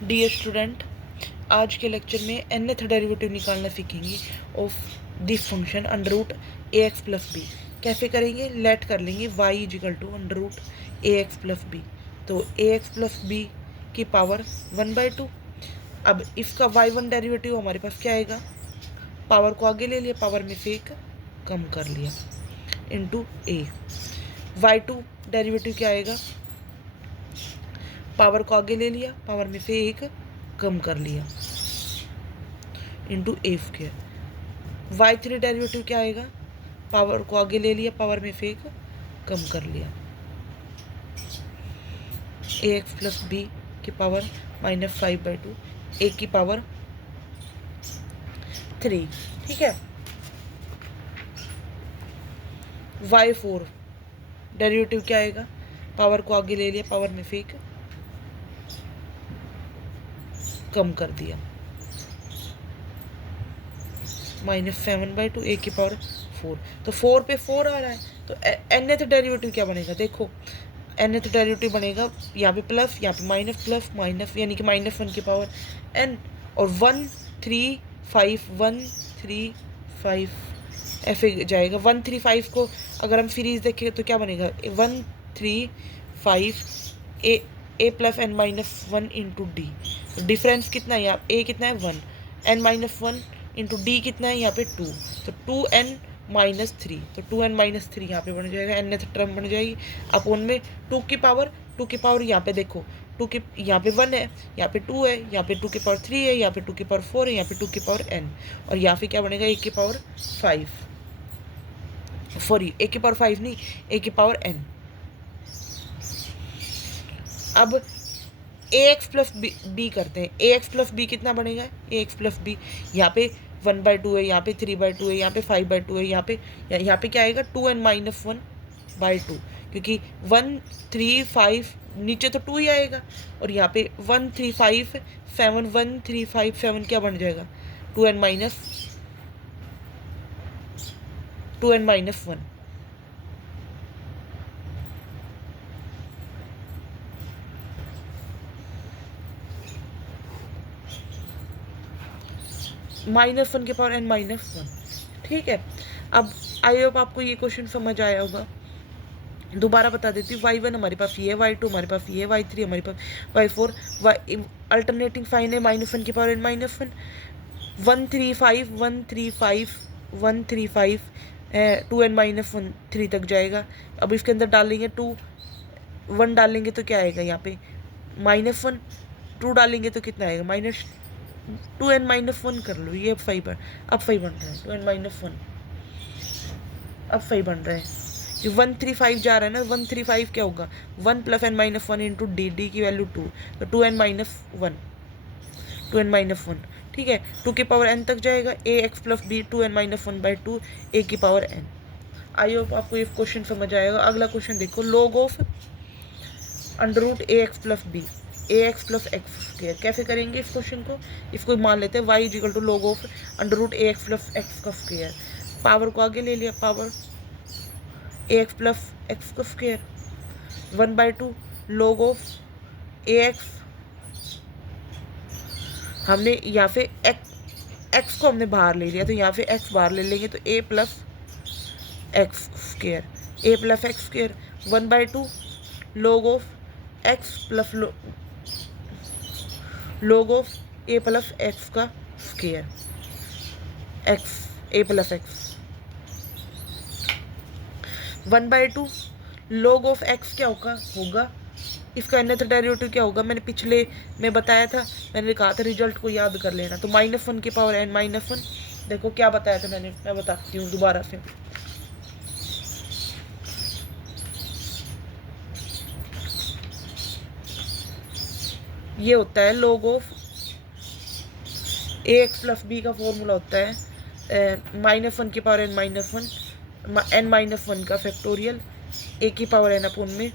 Dear student, आज के lecture में nth डेरिवेटिव निकालना सीखेंगे of this function under root a x plus b. कैसे करेंगे? लेट कर लेंगे y is equal to under root a x plus b. तो ए एक्स प्लस बी की पावर 1/2। अब इसका y1 डेरिवेटिव हमारे पास क्या आएगा? पावर को आगे ले लिया, पावर में से एक कम कर लिया, इंटू ए। y2 डेरिवेटिव क्या आएगा? पावर को आगे ले लिया, पावर में से एक कम कर लिया, इंटू ए स्क्वेयर। y3 डेरिवेटिव क्या आएगा? पावर को आगे ले लिया, पावर में से एक कम कर लिया, ए एक्स प्लस बी की पावर -5/2, ए की पावर 3। ठीक है। y4 डेरिवेटिव क्या आएगा? पावर को आगे ले लिया, पावर में से एक कम कर दिया, -7/2, ए की पावर 4। तो 4 पे 4 आ रहा है, तो nth डेरिवेटिव क्या बनेगा? देखो, nth डेरिवेटिव बनेगा यहाँ पे प्लस, यहाँ पे माइनस, प्लस माइनस, यानी कि -1 की पावर n, और 1 3 5 1 3 5 ऐसे जाएगा। 1 3 5 को अगर हम सीरीज देखें तो क्या बनेगा? 1 3 5 A plus n -1 into D. Difference कितना है यहाँ? ए कितना है? 1, n -1 इंटू डी कितना है यहाँ पे? 2, तो 2n -3, तो 2n -3 यहाँ पे बन जाएगा, nth टर्म बन जाएगी। अपोन में 2 की पावर यहाँ पे देखो, 2 की यहाँ पे 1 है, यहाँ पे 2 है, यहाँ पे 2 की पावर 3 है, यहाँ पे 2 की पावर 4 है, यहाँ पे 2 की पावर n, और यहाँ पे क्या बनेगा? 1 की पावर 5, सॉरी 1 की पावर 5 नहीं, 1 की पावर n। अब ए एक्स प्लस बी करते हैं। ए एक्स प्लस बी कितना बनेगा? ए एक्स प्लस बी यहाँ पे 1/2 है, यहाँ पे 3/2 है, यहाँ पे 5/2 है, यहाँ पे क्या आएगा? 2n -1/2, क्योंकि 1 3 5 नीचे तो 2 ही आएगा, और यहाँ पे 1 3 5 7 1 3 5 7 क्या बन जाएगा? 2n -1। -1 के पावर n -1। ठीक है। अब आई होप आपको ये क्वेश्चन समझ आया होगा। दोबारा बता देती हूँ। y1 हमारे पास ये है, y2 हमारे पास ये है, y3 हमारे पास, y4 अल्टरनेटिंग साइन है, -1 की पावर n -1, 1 3 5 1 3 5 1 3 5 2n -1 3 तक जाएगा। अब इसके अंदर डालेंगे 2 1 डालेंगे तो क्या आएगा? यहाँ पे -1, 2 डालेंगे तो कितना आएगा? -2n -1 कर लो, ये अब सही बन रहा है। 2n -1 अब सही बन रहा है। जो 135 जा रहा है ना, 135 क्या होगा? 1 + n - 1 इंटू डी, डी की वैल्यू 2, तो 2n -1। ठीक है, 2 की पावर n तक जाएगा, ए एक्स प्लस बी 2n -1/2, ए की पावर n। आई होप आपको ये क्वेश्चन समझ आएगा। अगला क्वेश्चन देखो, log of under root a x plus b, a x plus x square. कैसे करेंगे इस क्वेश्चन को? इसको मान लेते हैं y is equal to log of under root a x plus x का स्क्वायर। पावर को आगे ले लिया, power a x plus x का square, 1/2 log of A x. हमने यहाँ से एक्स को हमने बाहर ले लिया, तो यहाँ से एक्स बाहर ले लेंगे, तो A plus x square, A plus x square 1/2 log of X plus log of A plus x का square, X A plus X 1/2 log of X क्या होगा? इसका nth डेरिवेटिव क्या होगा? मैंने पिछले में बताया था, मैंने कहा था रिजल्ट को याद कर लेना। तो -1 की पावर n -1, देखो क्या बताया था मैंने, मैं बताती हूँ दोबारा से। ये होता है log of A x plus b का फॉर्मूला होता है -1 की पावर n -1 का फैक्टोरियल, ए की पावर n अपोन में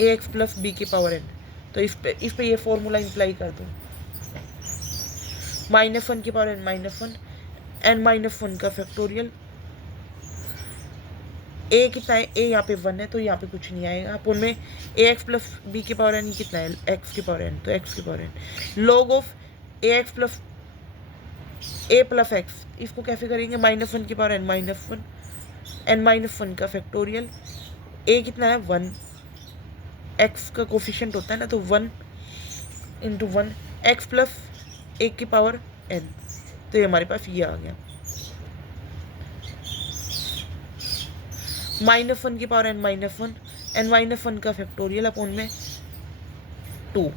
ए एक्स प्लस बी की पावर n। तो इस पे ये फॉर्मूला इम्प्लाई कर दो, -1 की पावर n -1 n -1 का फैक्टोरियल, ए कितना है, ए यहाँ पे 1 है तो यहाँ पे कुछ नहीं आएगा। अपन में ए एक्स प्लस बी की पावर एन कितना है, एक्स की पावर एन, तो एक्स की power n log of A x plus a plus x, इसको कैसे करेंगे, -1 की पावर एन -1, एन -1 का फैक्टोरियल, ए कितना है 1, एक्स का कोफिशिएंट होता है ना, तो 1 × 1 एक्स प्लस 1 की पावर एन, तो ये हमारे पास ये आ गया -1 की पावर एन -1, एन -1 का फैक्टोरियल अपॉन में 2।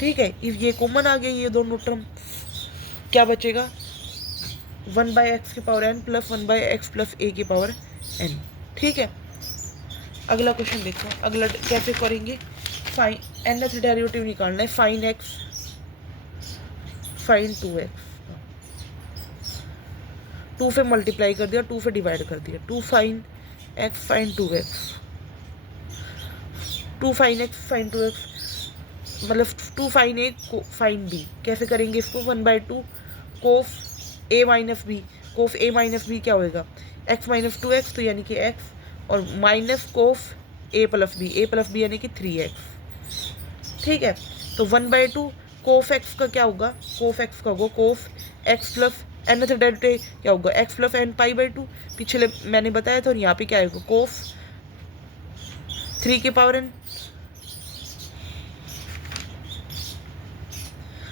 ठीक है, ये कॉमन आ गया, ये दोनों टर्म। क्या बचेगा, 1/x की power n plus 1/x plus a की पावर n। ठीक है, अगला क्वेश्चन देखो, अगला कैसे करेंगे, फाइन nth डेरिवेटिव निकालना है, फाइन x फाइन 2x, 2 से मल्टीप्लाई कर दिया, 2 से डिवाइड कर दिया, 2 fine x fine 2x, 2 fine x fine 2x मतलब 2 फाइन a फाइन b, कैसे करेंगे इसको, 1/2 कोफ a माइनस बी, कोफ a माइनस बी क्या होएगा, x माइनस 2x, तो यानी कि x, और माइनस कोफ a प्लस बी यानी कि 3x। ठीक है, तो 1/2 कोफ x का क्या होगा, कोफ x का होगा कोफ x प्लस nth डेरिवेटिव क्या होगा, x प्लस n π/2, पिछले मैंने बताया था, और यहाँ पे क्या आएगा, कोफ 3 की पावर n।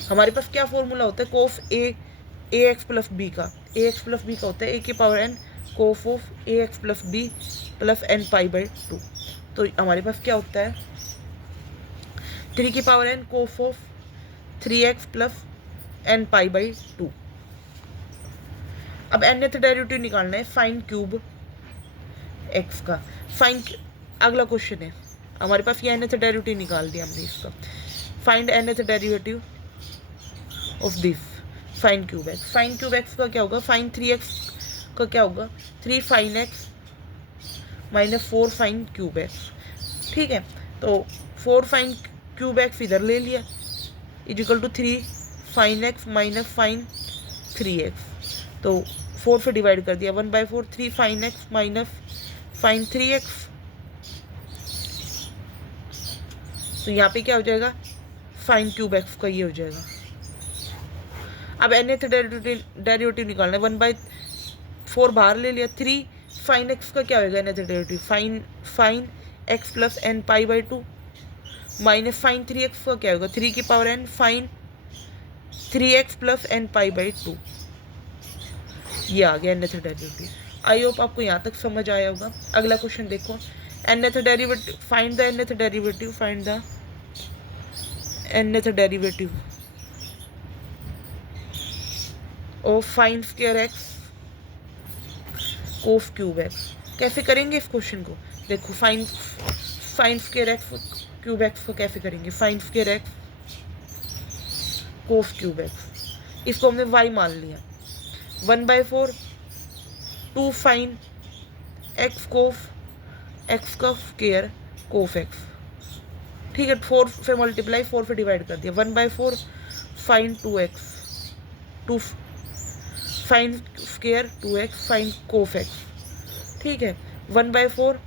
हमारे पास क्या फॉर्मूला होता है, कोफ ए एक्स प्लस बी का, ए एक्स प्लस बी का होता है ए की पावर एन कोफ of A x plus B plus n π/2, तो हमारे पास क्या होता है 3 की power n cos of 3x plus n π/2। अब nth डेरिवेटिव निकालना है, फाइन क्यूब x का, फाइन, अगला क्वेश्चन है हमारे पास, ये nth डेरिवेटिव निकाल दिया हमने इसका, find nth derivative of this fine cube x, fine cube x का क्या होगा, फाइन 3x का क्या होगा, 3 fine x minus 4 fine cube x. ठीक है, तो 4 फाइन क्यूब एक्स इधर ले लिया, is equal to 3 fine x minus fine 3x, तो 4 से डिवाइड कर दिया, 1/4 3 fine x minus fine 3x, तो यहाँ पे क्या हो जाएगा, फाइन क्यूब एक्स का ये हो जाएगा। अब nth डेरिवेटिव निकालना है, 1/4 बाहर ले लिया, 3 फाइन एक्स का क्या होगा nth derivative, sine x plus n π/2 minus fine 3x का क्या होगा, 3 की power n sine 3x plus n π/2, ये आ गया nth डेरिवेटिव। आई होप आपको यहाँ तक समझ आया होगा। अगला क्वेश्चन देखो, nth derivative, find the nth derivative, find the nth derivative और sine square x cos cube x. कैसे करेंगे इस क्वेश्चन को, देखो sine square x cube x को कैसे करेंगे, sine square x cos cube x, इसको हमने y मान लिया, 1/4 2 फाइन एक्स कोफ एक्स का स्क्वायर कोफ एक्स। ठीक है, 4 से मल्टीप्लाई 4 से डिवाइड कर दिया, 1/4 sine 2x 2 sine square 2x sine cos x. ठीक है, 1/4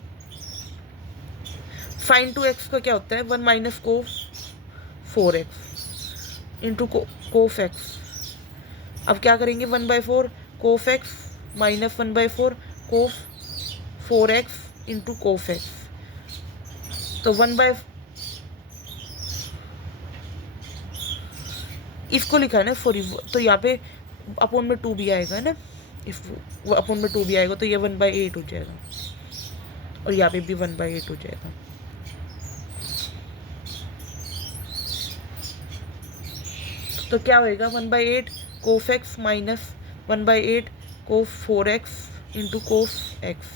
फाइन 2x का क्या होता है, 1 minus cos 4x into cos x. अब क्या करेंगे, 1/4 cos x minus 1/4 cos 4x into cos x, तो 1/, इसको लिखा है ना फॉर, तो यहाँ पे अपॉन में 2 भी आएगा ना, इफ अपॉन में 2 भी आएगा तो ये 1/8 हो जाएगा, और यहाँ पे भी 1/8 हो जाएगा। तो क्या होएगा, 1/8 cos x minus 1/8 cos 4x into cos x,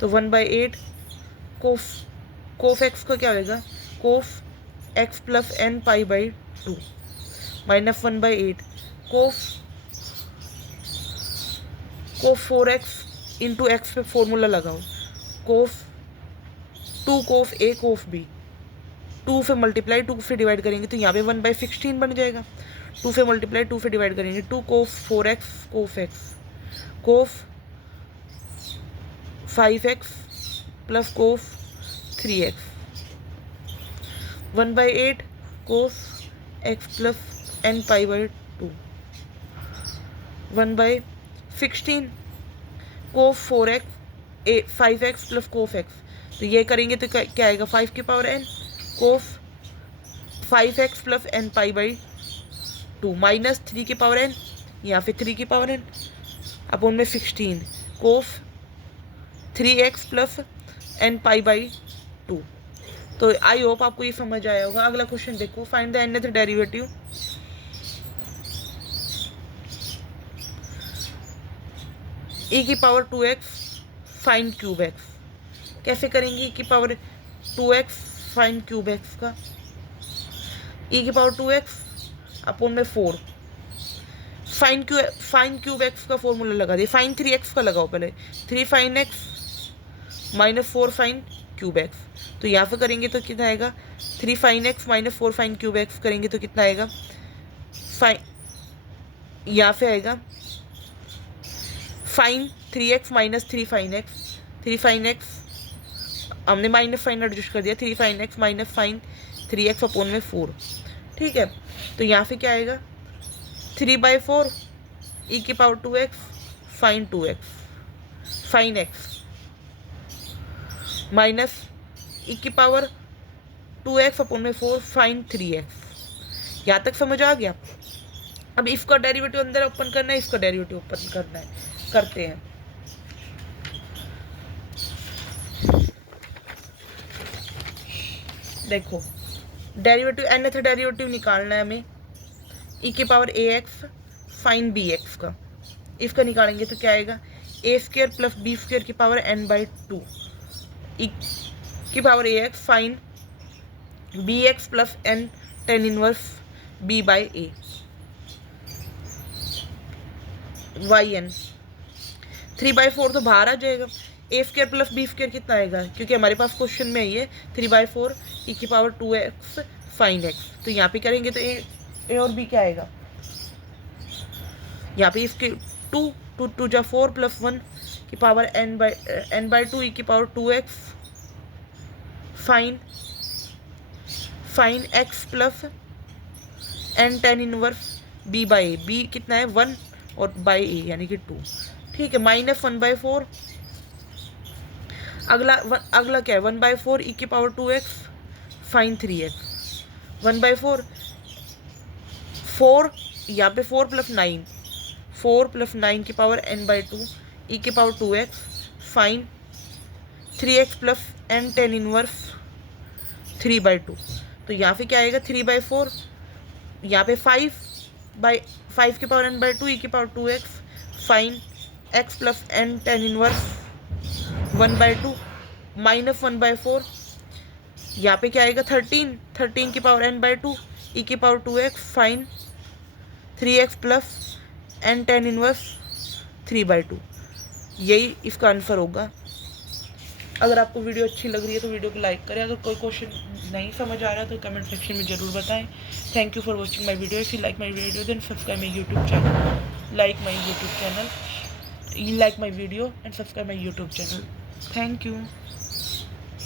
तो 1/8 कोफ एक्स का क्या होएगा, cos x plus n π/2 minus 1/8 cos 4x into x पे फॉर्मूला लगाओ, कोफ 2 कोफ a कोफ b, 2 से मल्टीप्लाई 2 से डिवाइड करेंगे तो यहाँ पे 1/16 बन जाएगा, 2 से मल्टीप्लाई 2 से डिवाइड करेंगे, 2 cos 4x cos x cos 5x plus cos 3x, 1/8 cos x plus n pi by 2, 1/16 cos 4x 5x plus cos x। तो ये करेंगे तो क्या आएगा 5 की power n cos 5x plus n pi by 2 minus 3 की power n या फिर 3 की पावर n अपॉन में 16 कोस 3x plus n pi by 2। तो आई होप आपको ये समझ आया होगा। अगला क्वेश्चन देखो, find the nth derivative e की power 2x find cube x। कैसे करेंगे e की power 2x find cube x का? e की पावर 2x अपॉन में 4 फाइन क्यूब x का फॉर्मूला लगा दिए। फाइन 3x का लगाओ पहले, 3 fine x minus 4 fine cube x। तो यहाँ पे करेंगे तो कितना आएगा 3 fine x minus 4 fine cube x करेंगे तो कितना आएगा यहाँ पे आएगा fine 3x minus 3 fine x, 3 fine x हमने माइनस फाइन एडजस्ट कर दिया, 3 fine x minus fine 3x upon में 4। ठीक है, तो यहाँ पे क्या आएगा 3/4 e की power 2x fine 2x fine x minus e की पावर 2x अपॉन में 4 फाइन 3x। यहाँ तक समझ आ गया? अब इसका डेरिवेटिव अंदर ओपन करना है, इसका डेरिवेटिव ओपन करना है, करते हैं। देखो डेरिवेटिव nth डेरिवेटिव निकालना है हमें e की पावर ax फाइन bx का। इसका निकालेंगे तो क्या आएगा a square plus b square की पावर n बाई 2 e की power ax fine bx plus n tan inverse b by a yn 3/4 तो बाहर आ जाएगा। ए स्क्वायर प्लस बी स्क्वायर कितना आएगा, क्योंकि हमारे पास क्वेश्चन में ये 3/4 e की पावर 2x फाइन x। तो यहाँ पे करेंगे तो ए और बी क्या आएगा, यहाँ पे इसके 2 जा 4 प्लस 1 की पावर n बाई 2 e की power 2x fine x plus n tan inverse b by a। b कितना है 1 और बाई a यानी कि 2। ठीक है, माइनस 1/4 अगला क्या है 1/4 e की पावर 2x फाइन 3x 1/4 4 यहाँ पे 4 प्लस 9 की पावर n बाई 2 e की power 2x fine 3x plus n tan inverse 3/2। तो यहाँ पे क्या आएगा 3/4 यहाँ पे 5 की पावर n बाई 2 e की power 2x fine x plus n tan inverse 1/2 minus 1/4 यहाँ पे क्या आएगा 13 की पावर n बाई 2 e की power 2x fine 3x plus n tan inverse 3/2। यही इसका आंसर होगा। अगर आपको वीडियो अच्छी लग रही है तो वीडियो को लाइक करें। अगर कोई क्वेश्चन नहीं समझ आ रहा तो कमेंट सेक्शन में ज़रूर बताएं। Thank you for watching my video. If you like my video then subscribe my YouTube channel, like my YouTube channel, you like my video and subscribe my YouTube channel. Thank you.